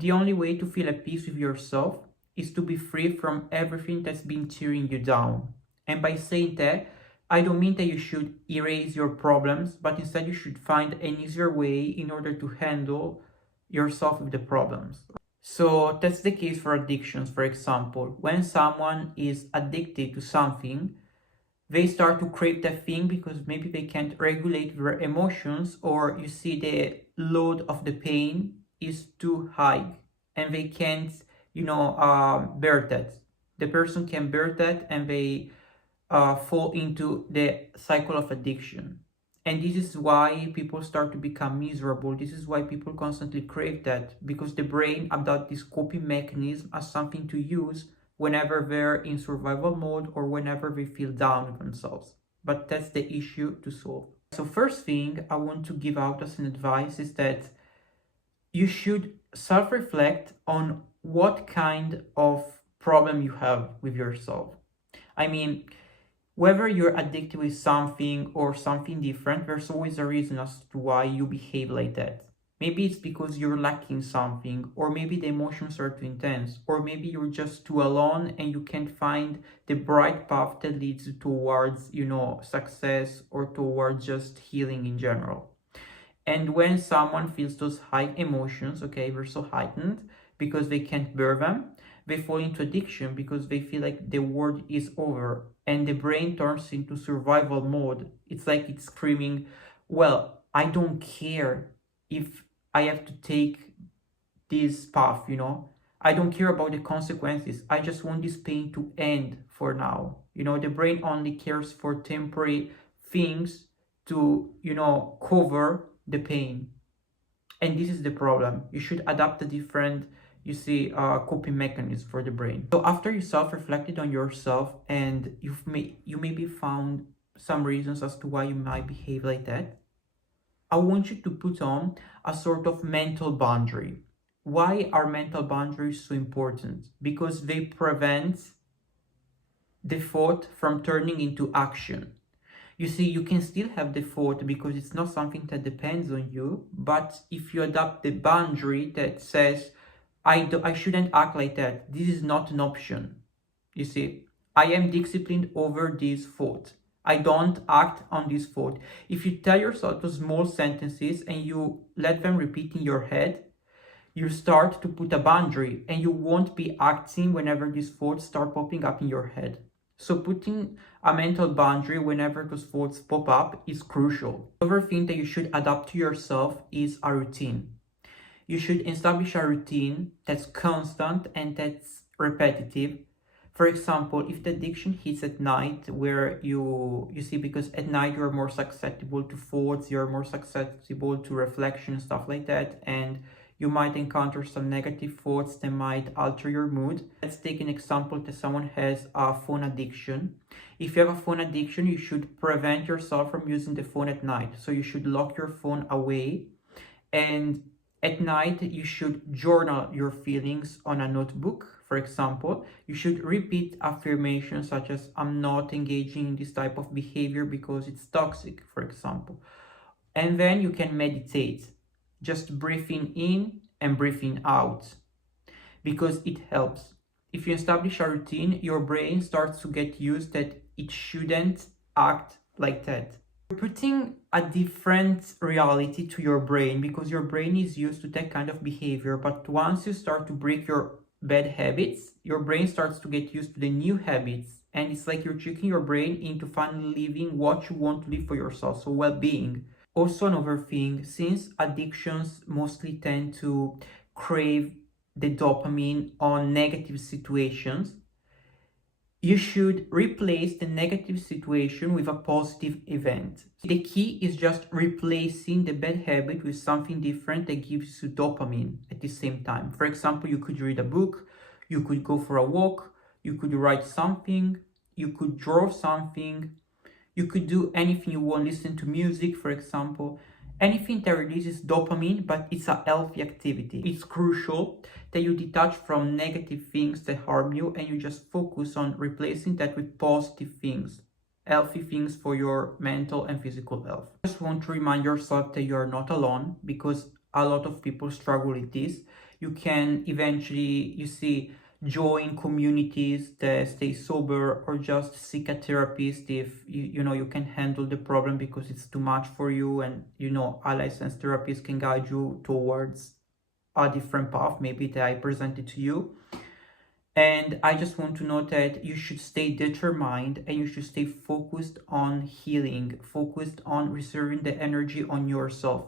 The only way to feel at peace with yourself is to be free from everything that's been tearing you down. And by saying that, I don't mean that you should erase your problems, but instead you should find an easier way in order to handle yourself with the problems. So that's the case for addictions, for example. When someone is addicted to something, they start to crave that thing because maybe they can't regulate their emotions, or you see the load of the pain is too high and they can't, bear that. The person can bear that and they fall into the cycle of addiction. And this is why people start to become miserable. This is why people constantly crave that, because the brain adopts this coping mechanism as something to use whenever they're in survival mode or whenever they feel down with themselves. But that's the issue to solve. So first thing I want to give out as an advice is that you should self-reflect on what kind of problem you have with yourself. I mean, whether you're addicted with something or something different, there's always a reason as to why you behave like that. Maybe it's because you're lacking something, or maybe the emotions are too intense, or maybe you're just too alone and you can't find the bright path that leads you towards, success or towards just healing in general. And when someone feels those high emotions, okay, they're so heightened because they can't bear them, they fall into addiction because they feel like the world is over and the brain turns into survival mode. It's like it's screaming, well, I don't care if I have to take this path, I don't care about the consequences. I just want this pain to end for now. The brain only cares for temporary things to, cover the pain. And this is the problem. You should adapt a different, coping mechanism for the brain. So after you self-reflected on yourself and you maybe found some reasons as to why you might behave like that, I want you to put on a sort of mental boundary. Why are mental boundaries so important? Because they prevent the thought from turning into action. You see, you can still have the thought because it's not something that depends on you, but if you adopt the boundary that says, I shouldn't act like that, this is not an option. You see, I am disciplined over this thought. I don't act on this thought. If you tell yourself those small sentences and you let them repeat in your head, you start to put a boundary and you won't be acting whenever these thoughts start popping up in your head. So putting a mental boundary whenever those thoughts pop up is crucial. Another thing that you should adapt to yourself is a routine. You should establish a routine that's constant and that's repetitive. For example, if the addiction hits at night, where you see, because at night you're more susceptible to thoughts, you're more susceptible to reflection, stuff like that, and you might encounter some negative thoughts that might alter your mood. Let's take an example that someone has a phone addiction. If you have a phone addiction, you should prevent yourself from using the phone at night. So you should lock your phone away, and at night you should journal your feelings on a notebook. For example, you should repeat affirmations such as, I'm not engaging in this type of behavior because it's toxic, for example. And then you can meditate, just breathing in and breathing out, because it helps. If you establish a routine, your brain starts to get used that it shouldn't act like that. You're putting a different reality to your brain because your brain is used to that kind of behavior. But once you start to break your bad habits, your brain starts to get used to the new habits. And it's like you're tricking your brain into finally living what you want to live for yourself, so well-being. Also, another thing, since addictions mostly tend to crave the dopamine on negative situations, you should replace the negative situation with a positive event. The key is just replacing the bad habit with something different that gives you dopamine at the same time. For example, you could read a book, you could go for a walk, you could write something, you could draw something, you could do anything you want, listen to music, for example. Anything that releases dopamine, but it's a healthy activity. It's crucial that you detach from negative things that harm you and you just focus on replacing that with positive things, healthy things for your mental and physical health. Just want to remind yourself that you are not alone, because a lot of people struggle with this. You can eventually, you see, join communities that stay sober, or just seek a therapist if you can handle the problem because it's too much for you, and a licensed therapist can guide you towards a different path maybe that I presented to you. And I just want to note that you should stay determined, and you should stay focused on healing, focused on reserving the energy on yourself.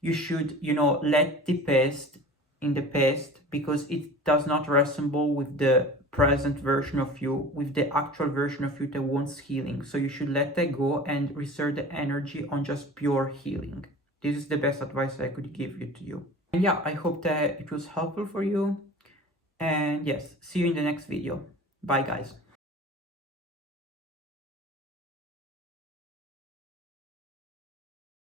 You should, let the past in the past, because it does not resemble with the present version of you, with the actual version of you that wants healing. So you should let that go and reserve the energy on just pure healing. This is the best advice I could give you to you. And yeah, I hope that it was helpful for you. And yes, see you in the next video. Bye guys.